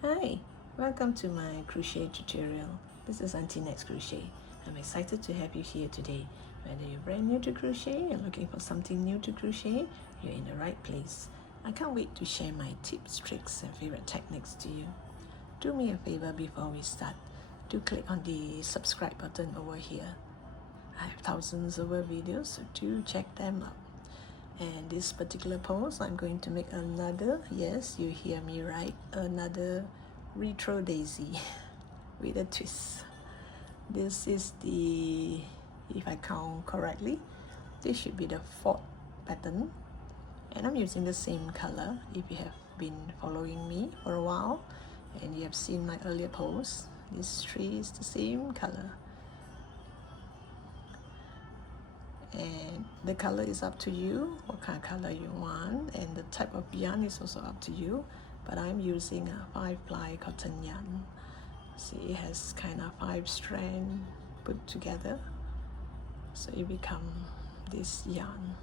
Hi, welcome to my crochet tutorial. This is Auntie Nat's Crochet. I'm excited to have you here today. Whether you're brand new to crochet and looking for something new to crochet, you're in the right place. I can't wait to share my tips, tricks, and favorite techniques to you. Do me a favor before we start. Do click on the subscribe button over here. I have thousands of videos, so do check them out. And this particular pose, I'm going to make another, yes, you hear me right, another retro daisy with a twist. This is the, if I count correctly, this should be the fourth pattern. And I'm using the same color. If you have been following me for a while and you have seen my earlier pose, this tree is the same color. And the color is up to you, what kind of color you want, and the type of yarn is also up to you, but I'm using a 5-ply cotton yarn. See, it has kind of 5 strands put together, so it becomes this yarn.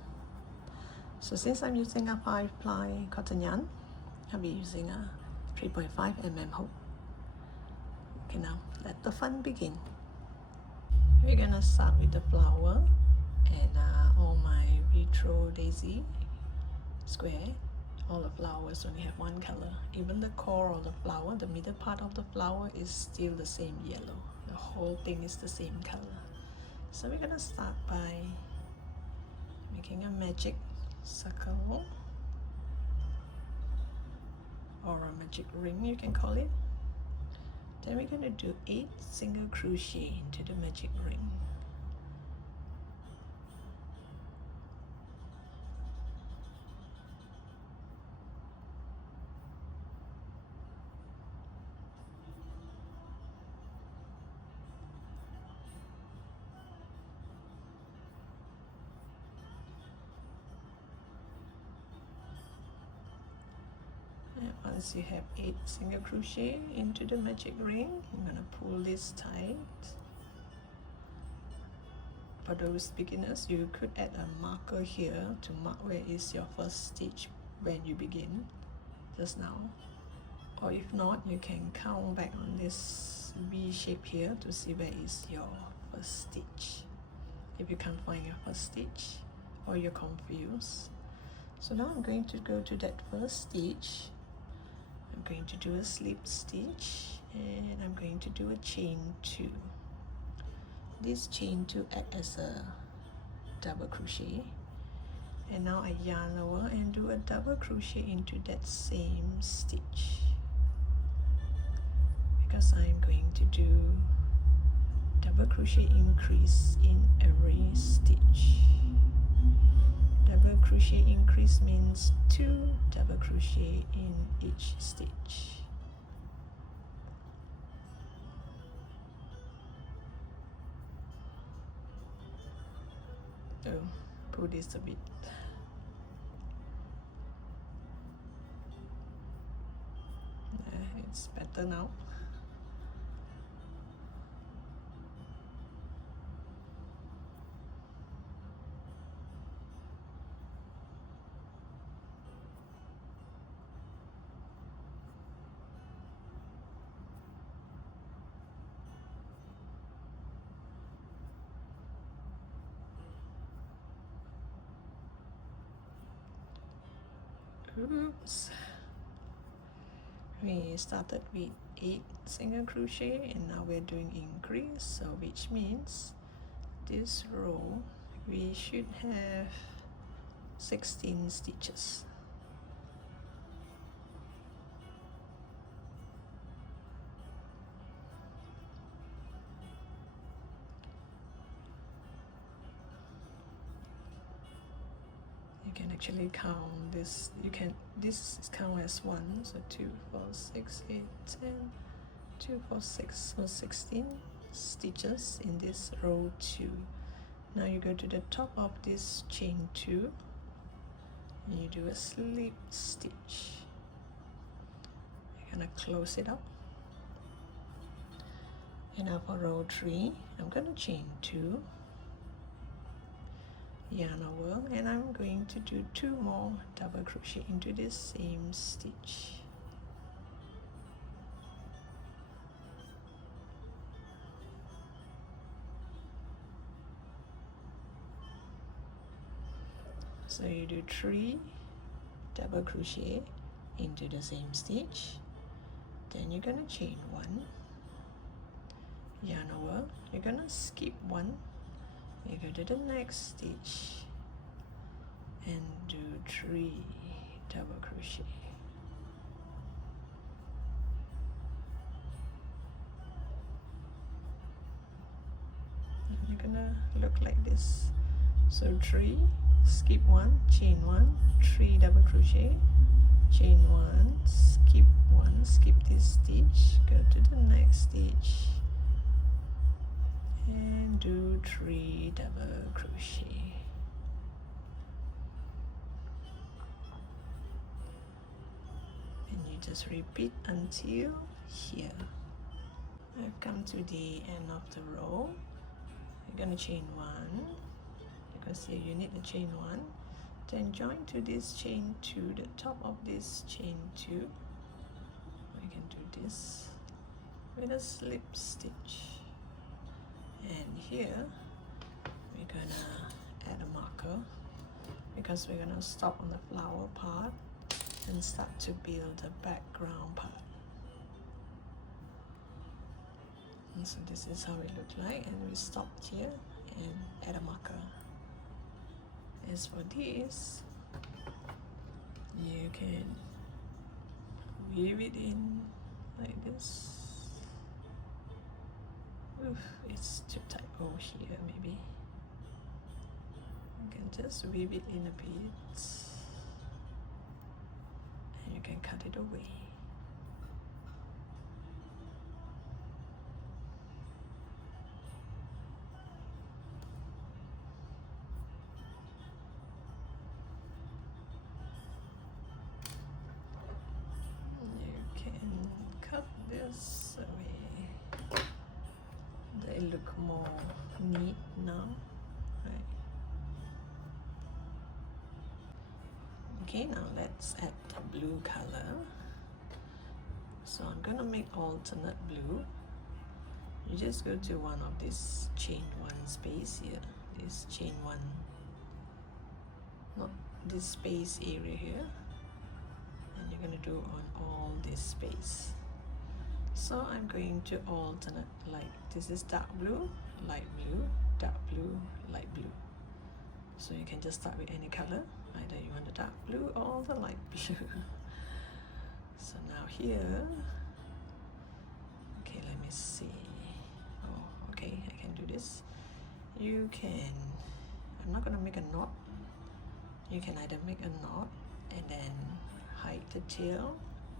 So since I'm using a 5-ply cotton yarn, I'll be using a 3.5 mm hook. Okay, now let the fun begin. We're gonna start with the flower. And all my retro daisy square, all the flowers only have one color. Even the core of the flower, the middle part of the flower, is still the same yellow. The whole thing is the same color. So we're gonna start by making a magic circle, or a magic ring you can call it. Then we're gonna do 8 single crochet into the magic ring. Once you have 8 single crochet into the magic ring, I'm gonna pull this tight. For those beginners, you could add a marker here to mark where is your first stitch when you begin just now, or if not, you can count back on this V shape here to see where is your first stitch if you can't find your first stitch or you're confused. So now I'm going to go to that first stitch. I'm going to do a slip stitch and I'm going to do a chain 2. This chain 2 acts as a double crochet, and now I yarn over and do a double crochet into that same stitch, because I'm going to do double crochet increase in every stitch. Double crochet increase means 2 double crochet in each stitch. Oh, pull this a bit. It's better now. Oops. We started with 8 single crochet and now we're doing increase, so which means this row we should have 16 stitches. You can actually count this, this count as 1, so 2, 4, 6, 8, 10, 2, 4, 6, so 16 stitches in this row 2. Now you go to the top of this chain 2 and you do a slip stitch. You're gonna close it up. And now for row 3, I'm gonna chain 2, yarn over, and I'm going to do 2 more double crochet into this same stitch. So you do 3 double crochet into the same stitch, then you're gonna chain 1, yarn over, you're gonna skip 1, you go to the next stitch and do 3 double crochet. And you're gonna look like this. So 3, skip 1, chain 1, 3 double crochet, chain 1, skip 1, skip this stitch, go to the next stitch and do 3 double crochet. And you just repeat until here. I've come to the end of the row. You're gonna chain 1, because here you need to chain 1, then join to this chain 2, the top of this chain 2. We can do this with a slip stitch, and here we're gonna add a marker because we're gonna stop on the flower part and start to build the background part. And so this is how it looked like, and we stopped here and add a marker. As for this, you can weave it in like this. Oof, it's too tight. Oh, here maybe. You can just weave it in a bit, and you can cut it away. This way, they look more neat now, right? Okay, now let's add the blue color. So I'm gonna make alternate blue. You just go to one of this chain 1 space here, this chain 1, not this space area here, and you're gonna do on all this space. So I'm going to alternate, like this is dark blue, light blue, dark blue, light blue. So you can just start with any color, either you want the dark blue or the light blue. So now here, okay, let me see. Oh, okay, I can do this. You can, I'm not gonna make a knot. You can either make a knot and then hide the tail,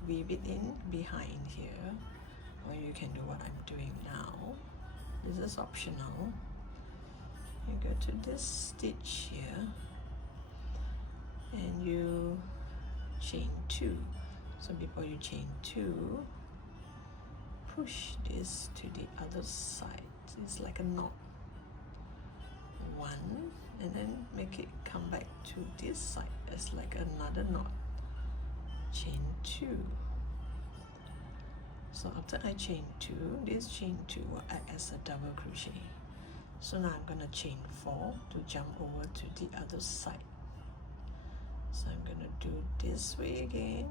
weave it in behind here, or you can do what I'm doing now. This is optional. You go to this stitch here and you chain 2. So before you chain 2, push this to the other side. It's like a knot. 1, and then make it come back to this side. It's like another knot. Chain 2. So after I chain 2, this chain 2 will act as a double crochet. So now I'm gonna chain 4 to jump over to the other side. So I'm gonna do this way again.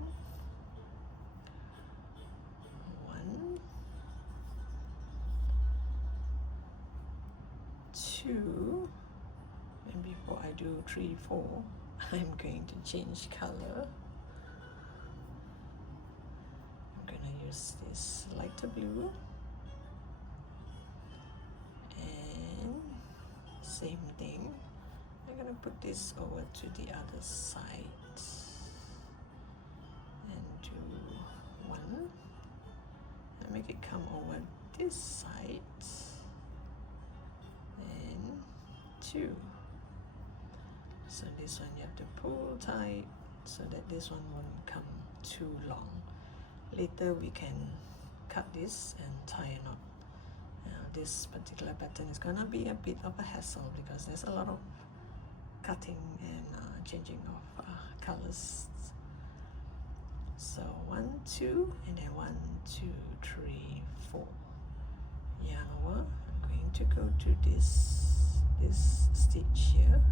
1, 2, and before I do 3, 4, I'm going to change color. Use this lighter blue, and same thing, I'm gonna put this over to the other side and do 1 and make it come over this side, and 2. So this one you have to pull tight so that this one won't come too long. Later we can cut this and tie a knot. This particular pattern is gonna be a bit of a hassle because there's a lot of cutting and changing of colors. So 1, 2, and then 1, 2, 3, 4. Yarn over. I'm going to go to this stitch here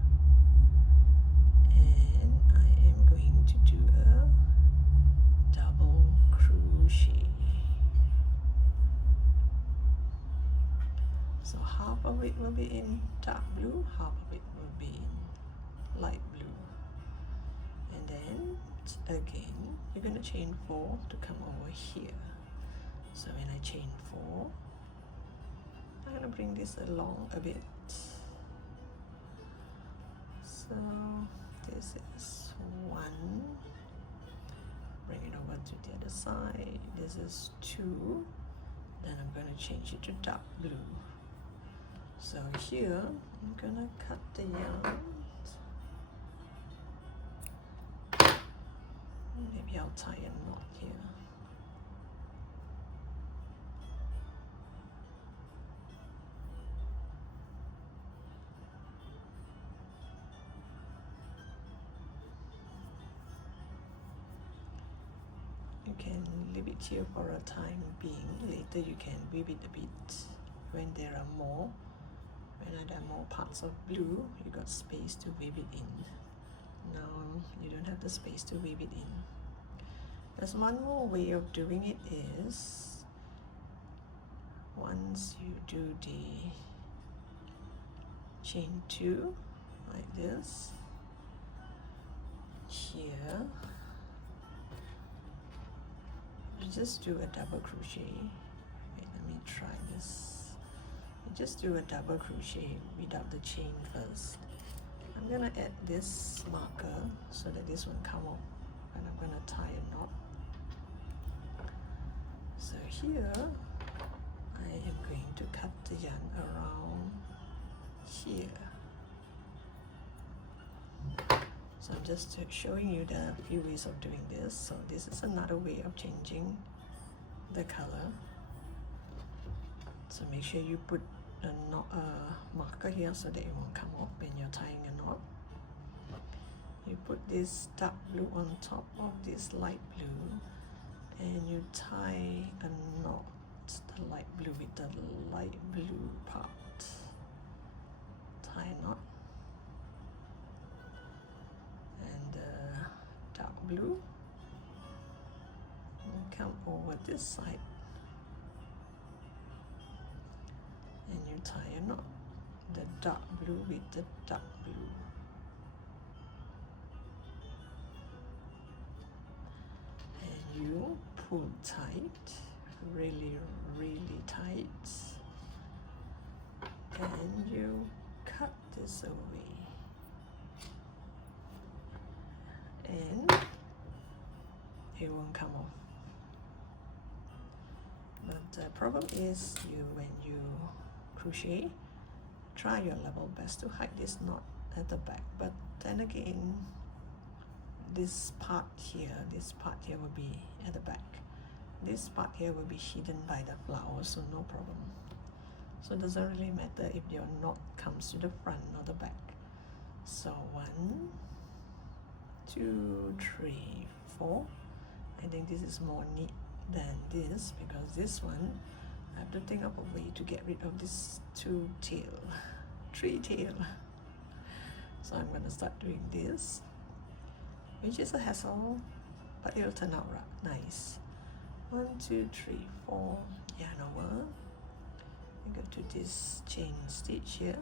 and I am going to do a double crochet. So half of it will be in dark blue, half of it will be in light blue. And then again, you're going to chain 4 to come over here. So when I chain 4, I'm going to bring this along a bit. So this is 1, bring it over to the other side. This is 2, then I'm going to change it to dark blue. So here I'm going to cut the yarn. Maybe I'll tie a knot here. You can leave it here for a time being. Later you can weave it a bit when there are more parts of blue. You got space to weave it in. Now you don't have the space to weave it in. There's one more way of doing it is, once you do the chain 2 like this, here you just do a double crochet. Wait, let me try this. You just do a double crochet without the chain first. I'm gonna add this marker so that this won't come off, and I'm gonna tie a knot. So here I am going to cut the yarn around here. So I'm just showing you the few ways of doing this. So this is another way of changing the color. So make sure you put a marker here so that it won't come off when you're tying a knot. You put this dark blue on top of this light blue, and you tie a knot, the light blue with the light blue part. Tie a knot, and the dark blue will come over this side, and you tie a knot, the dark blue with the dark blue. And you pull tight, really tight, and you cut this away, and it won't come off. But the problem is, when you crochet, try your level best to hide this knot at the back. But then again, this part here will be at the back. This part here will be hidden by the flowers, so no problem. So it doesn't really matter if your knot comes to the front or the back. So 1, 2, 3, 4. I think this is more neat than this, because this one I have to think of a way to get rid of this 3 tail. So I'm going to start doing this, which is a hassle, but it'll turn out nice. 1, 2, 3, 4, yarn over. You go to this chain stitch here.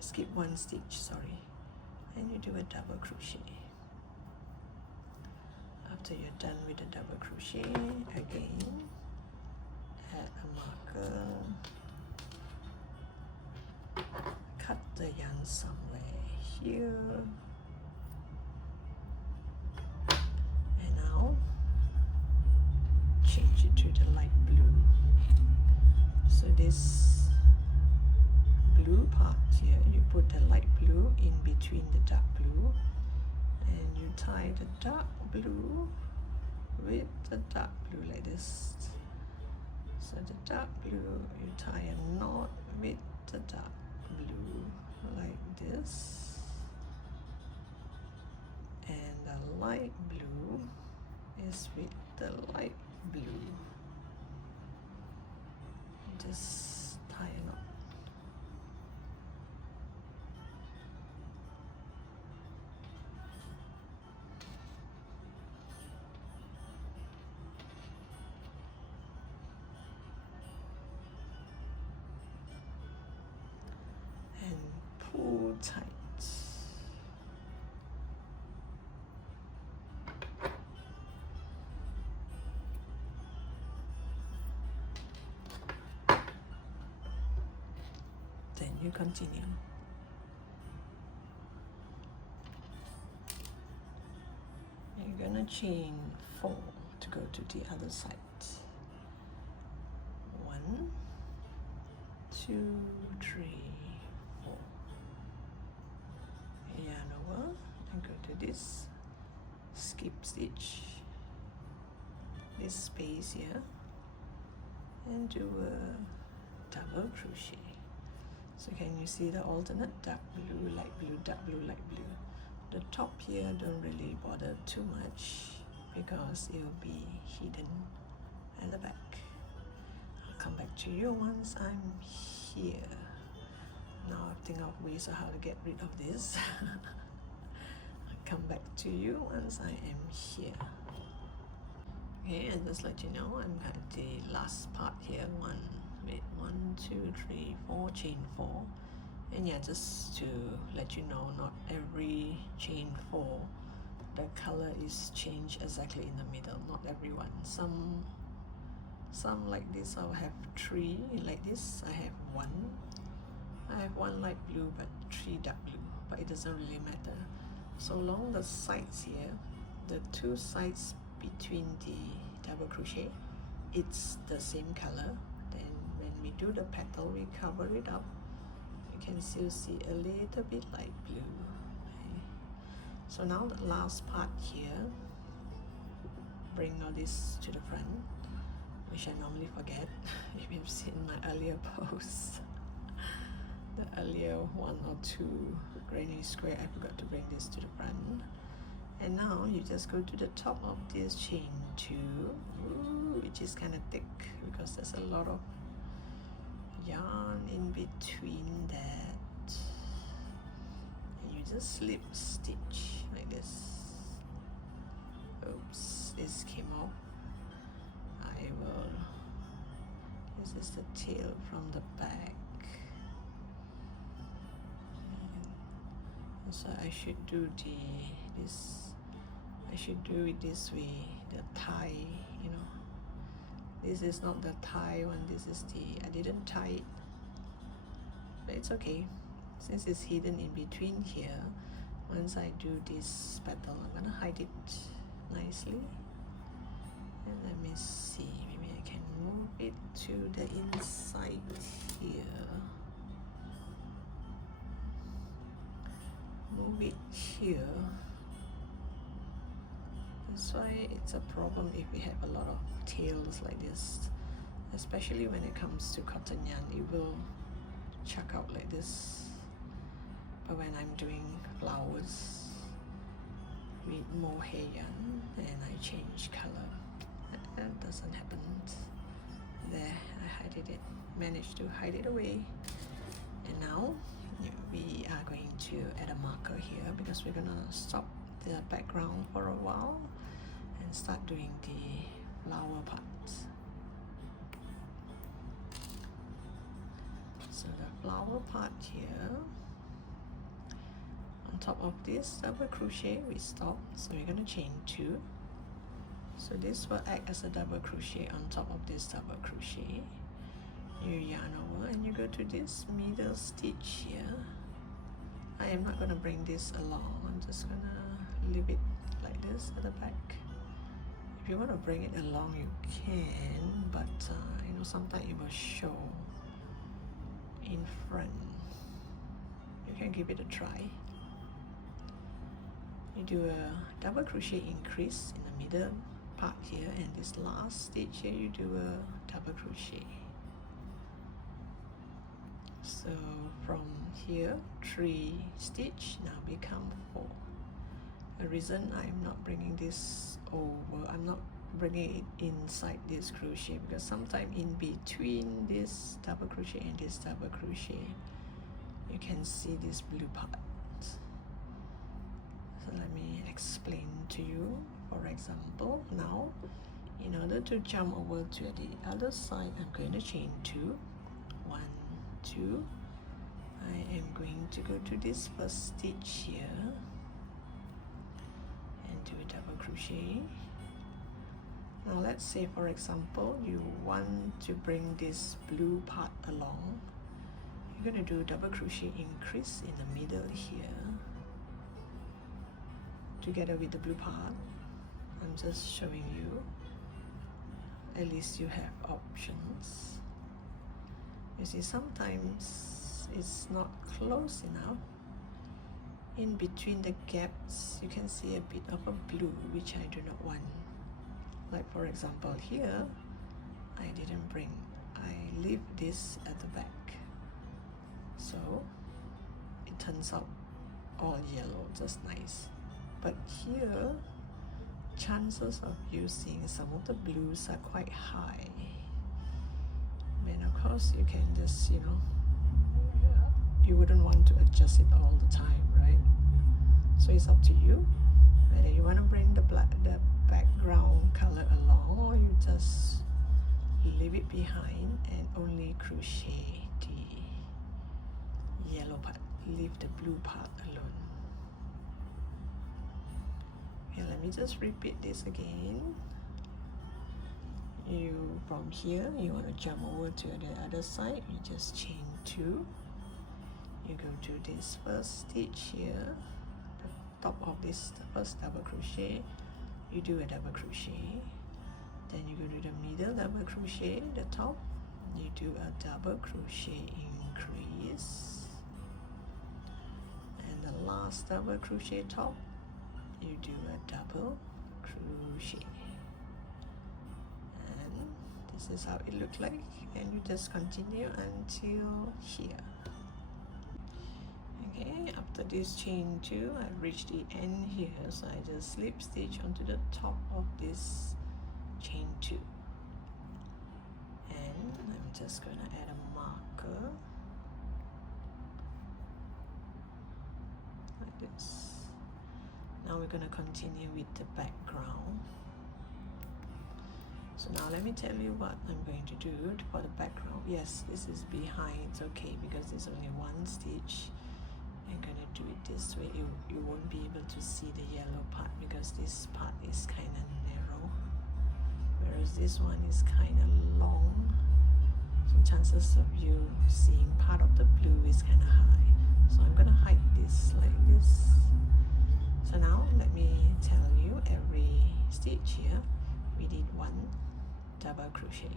Skip 1 stitch, sorry, and you do a double crochet. After you're done with the double crochet, again add a marker, cut the yarn somewhere here, and now change it to the light blue. So this blue part here, you put the light blue in between the dark blue, and you tie the dark blue with the dark blue like this. So the dark blue, you tie a knot with the dark blue like this, and the light blue is with the light blue. Just tie a knot. pull tight. Then you continue. You're gonna chain 4 to go to the other side. 1, 2, 3, 4. Yarn over and go to this skip stitch, this space here, and do a double crochet. So can you see the alternate dark blue, light blue, dark blue, light blue? The top here don't really bother too much because it will be hidden at the back. I'll come back to you once I'm here. Now I think of ways of how to get rid of this. I'll come back to you once I am here. Okay, and just let you know, I'm at the last part here. 1, 2, 3, 4, chain 4. And yeah, just to let you know, not every chain 4 the color is changed exactly in the middle, not everyone. Some like this I'll have 3, like this I have 1. I have 1 light blue but 3 dark blue, but it doesn't really matter. So along the sides here, the 2 sides between the double crochet, it's the same color. Then when we do the petal, we cover it up. You can still see a little bit light blue. Okay. So now the last part here, bring all this to the front, which I normally forget if you've seen my earlier posts. The earlier 1 or 2 granny square, I forgot to bring this to the front. And now you just go to the top of this chain 2, which is kind of thick because there's a lot of yarn in between that. And you just slip stitch like this. Oops, this came off. This is the tail from the back. And so I should do I should do it this way, the tie, you know. This is not the tie one, this is I didn't tie it. But it's okay. Since it's hidden in between here, once I do this petal, I'm gonna hide it nicely. And let me see, maybe I can move it to the inside here. Move it here. That's why it's a problem if we have a lot of tails like this, especially when it comes to cotton yarn. It will chuck out like this. But when I'm doing flowers with mohair yarn and I change color, that doesn't happen. There, I managed to hide it away. And now we are going to add a marker here because we're gonna stop the background for a while and start doing the flower parts. So the flower part here, on top of this double crochet we stop, so we're going to chain 2. So this will act as a double crochet on top of this double crochet. You yarn over and you go to this middle stitch here. I am not going to bring this along, I'm just going to leave it like this at the back. If you want to bring it along you can, but you know, sometimes it will show in front. You can give it a try. You do a double crochet increase in the middle part here, and this last stitch here you do a double crochet. So from here 3 stitch now become 4. The reason I'm not bringing this over, I'm not bringing it inside this crochet, because sometimes in between this double crochet and this double crochet you can see this blue part. So let me explain to you. For example, now in order to jump over to the other side, I'm going to chain 2, 1, 2, I am going to go to this first stitch here and do a double crochet. Now let's say, for example, you want to bring this blue part along. You're going to do double crochet increase in the middle here together with the blue part. I'm just showing you, at least you have options. You see, sometimes it's not close enough. In between the gaps you can see a bit of a blue, which I do not want. Like for example here, I didn't bring, I leave this at the back, so it turns out all yellow, just nice. But here, chances of you seeing some of the blues are quite high. And of course you can just, you know, you wouldn't want to adjust it all the time, right? So it's up to you whether you want to bring the background color along, or you just leave it behind and only crochet the yellow part, leave the blue part alone. Okay, let me just repeat this again. You, from here, you want to jump over to the other side, you just chain 2. You go to this first stitch here, the top of this first double crochet, you do a double crochet. Then you go to the middle double crochet, the top, you do a double crochet increase, and the last double crochet top, you do a double crochet. This is how it looks like, and you just continue until here. Okay, after this chain 2, I've reached the end here, so I just slip stitch onto the top of this chain 2, and I'm just gonna add a marker like this. Now we're gonna continue with the background. So now let me tell you what I'm going to do for the background. Yes, this is behind, it's okay because there's only one stitch. I'm gonna do it this way. You won't be able to see the yellow part because this part is kind of narrow, whereas this one is kind of long. So chances of you seeing part of the blue is kind of high. So I'm gonna hide this like this. So now let me tell you, every stitch here, we did 1 double crochet.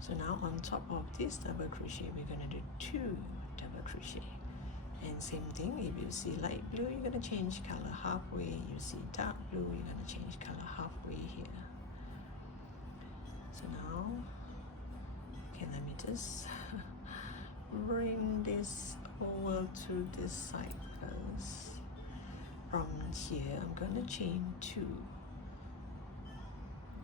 So now on top of this double crochet, we're going to do 2 double crochet. And same thing, if you see light blue, you're going to change color halfway. You see dark blue, you're going to change color halfway here. So now, okay, let me just bring this over to this side first. From here, I'm going to chain 2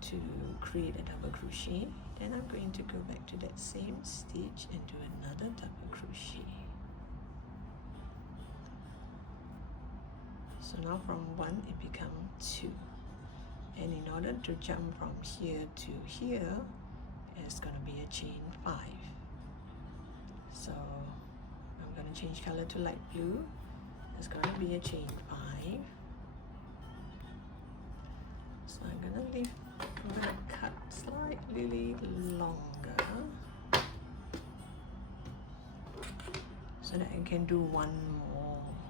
to create a double crochet. Then I'm going to go back to that same stitch and do another double crochet. So now from 1 it becomes 2, and in order to jump from here to here, it's going to be a chain 5. So I'm going to change color to light blue. It's going to be a chain 5. So I'm going to leave, I'm going to cut slightly longer so that I can do one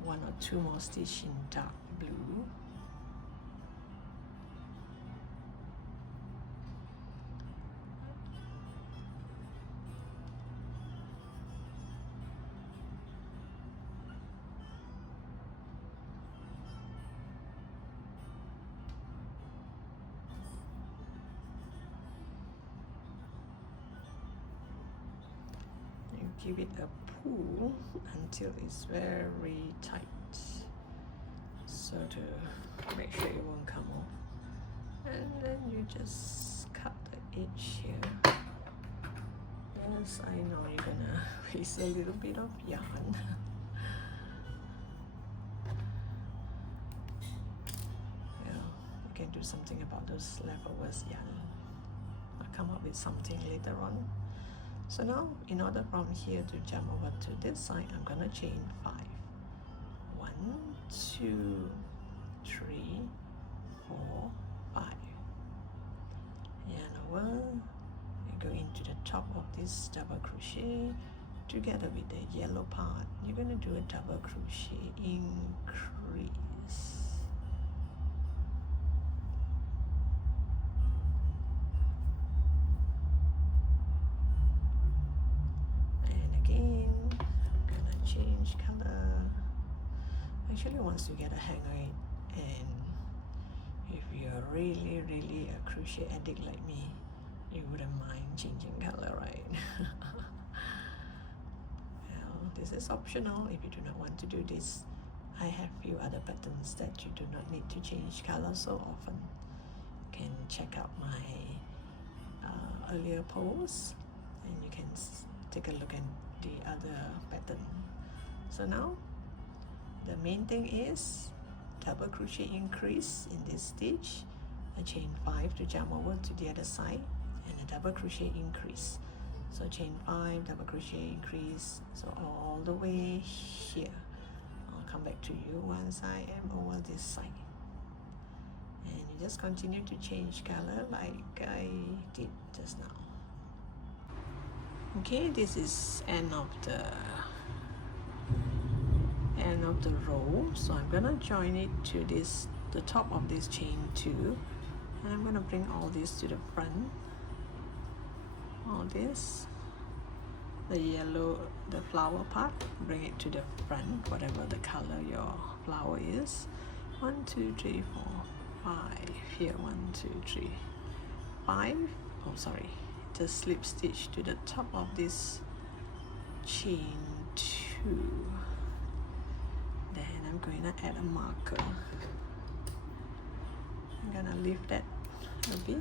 or 2 more stitches in dark blue. Give it a pull until it's very tight, so to make sure it won't come off, and then you just cut the edge here. Yes, I know you're gonna waste a little bit of yarn. Yeah, you can do something about those leftovers yarn. I'll come up with something later on. So now, in order from here to jump over to this side, I'm gonna chain 5. 1, 2, 3, 4, 5. Yarn over, and go into the top of this double crochet together with the yellow part. You're gonna do a double crochet increase. Change color. Actually, once you get a hang of it, and if you're really a crochet addict like me, you wouldn't mind changing color, right? Well, this is optional if you do not want to do this. I have few other patterns that you do not need to change color so often. You can check out my earlier posts, and you can take a look at the other pattern. So now the main thing is double crochet increase in this stitch, a chain 5 to jump over to the other side, and a double crochet increase. So chain 5, double crochet increase, so all the way here. I'll come back to you once I am over this side, and you just continue to change color like I did just now. Okay, this is end of the row, so I'm gonna join it to the top of this chain 2, and I'm gonna bring all this to the front. All this, the yellow, the flower part, bring it to the front, whatever the color your flower is. 1, 2, 3, 4, 5. Here, 1, 2, 3, 5. Oh, sorry. Just slip stitch to the top of this chain 2. Then I'm going to add a marker. I'm gonna lift that a bit,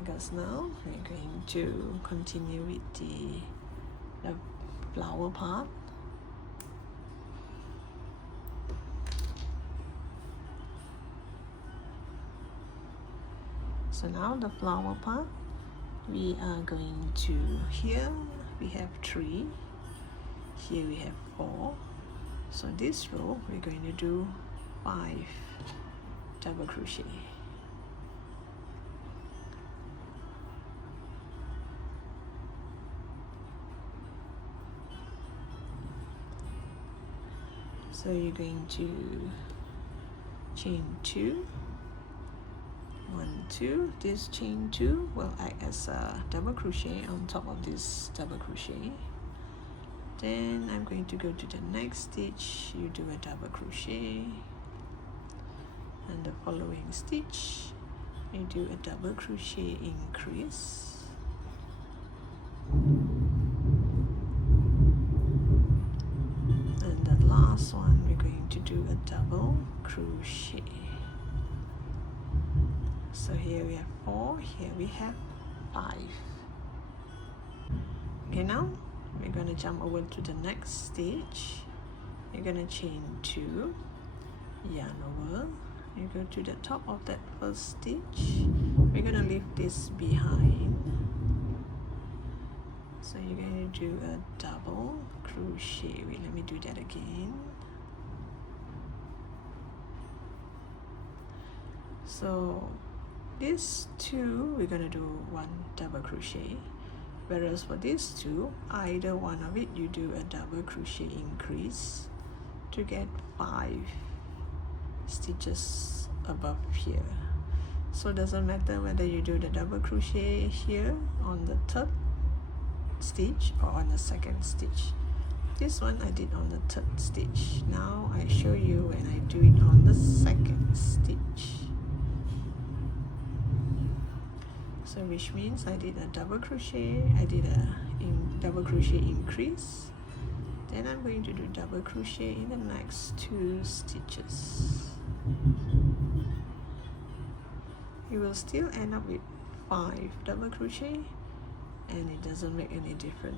because now we're going to continue with the flower part. So now the flower part, we are going to, here we have 3, here we have 4. So this row we're going to do 5 double crochet. So you're going to chain 2, 1, 2. This chain 2 will act as a double crochet on top of this double crochet. Then I'm going to go to the next stitch. You do a double crochet, and the following stitch you do a double crochet increase, and the last one we're going to do a double crochet. So here we have 4, here we have 5. Okay, now we're going to jump over to the next stitch. You're going to chain 2, yarn over, you go to the top of that first stitch. We're going to leave this behind, so you're going to do a double crochet. Wait, let me do that again. So this 2 we're going to do 1 double crochet, whereas for these 2, either one of it you do a double crochet increase to get 5 stitches above here. So it doesn't matter whether you do the double crochet here on the 3rd stitch or on the 2nd stitch. This one I did on the 3rd stitch. Now I show you when I do it on the 2nd stitch. So which means I did a double crochet, I did a double crochet increase, then I'm going to do double crochet in the next 2 stitches. You will still end up with 5 double crochet, and it doesn't make any difference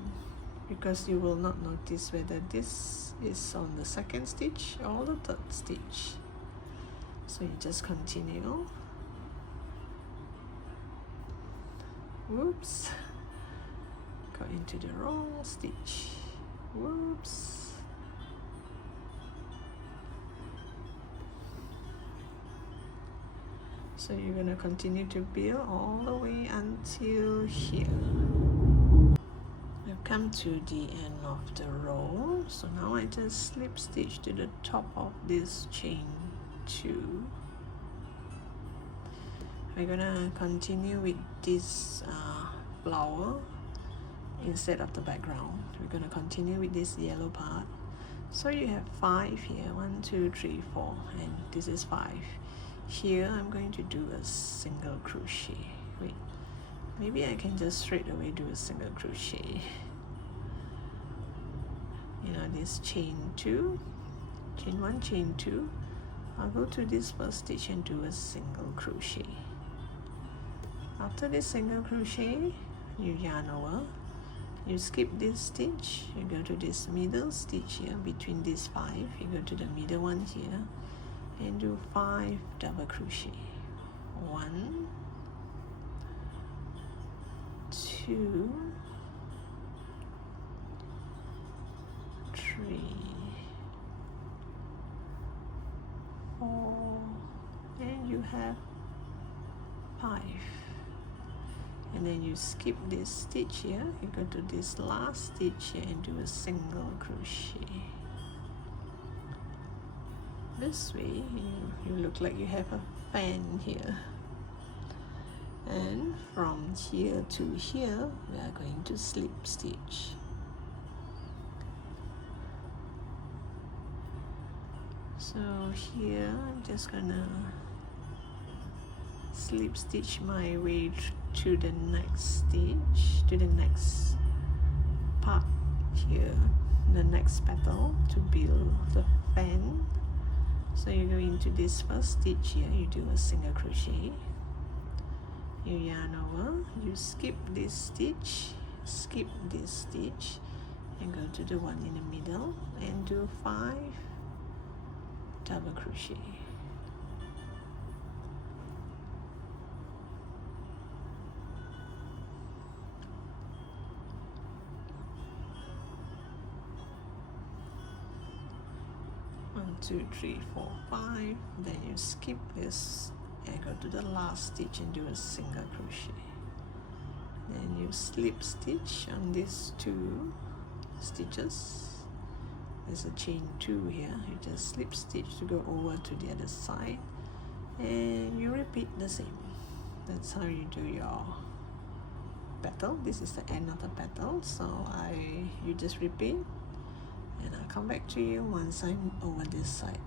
because you will not notice whether this is on the 2nd stitch or the 3rd stitch. So you just continue. Whoops, got into the wrong stitch. Whoops. So you're gonna continue to build all the way until here. We've come to the end of the row, so now I just slip stitch to the top of this chain 2. We're gonna continue with this flower instead of the background. We're gonna continue with this yellow part. So you have 5 here, 1, 2, 3, 4, and this is 5. Here I'm going to do a single crochet. Wait, maybe I can just straight away do a single crochet. You know, this chain 2, chain 1, chain 2. I'll go to this first stitch and do a single crochet. After this single crochet, you yarn over, you skip this stitch, you go to this middle stitch here between these 5, you go to the middle one here and do 5 double crochet. 1, 2, 3, 4, and you have 5. And then you skip this stitch here, you go to this last stitch here and do a single crochet. This way you look like you have a fan here. And from here to here we are going to slip stitch. So here I'm just gonna slip stitch my way to the next stitch, to the next part here, the next petal to build the fan. So you go into this first stitch here, you do a single crochet, you yarn over, you skip this stitch, skip this stitch and go to the one in the middle and do 5 double crochet. One, 2, 3, 4, 5. Then you skip this and go to the last stitch and do a single crochet. Then you slip stitch on these 2 stitches. There's a chain 2 here. You just slip stitch to go over to the other side, and you repeat the same. That's how you do your petal. This is the end of the petal, so you just repeat, and I'll come back to you once I'm over this side.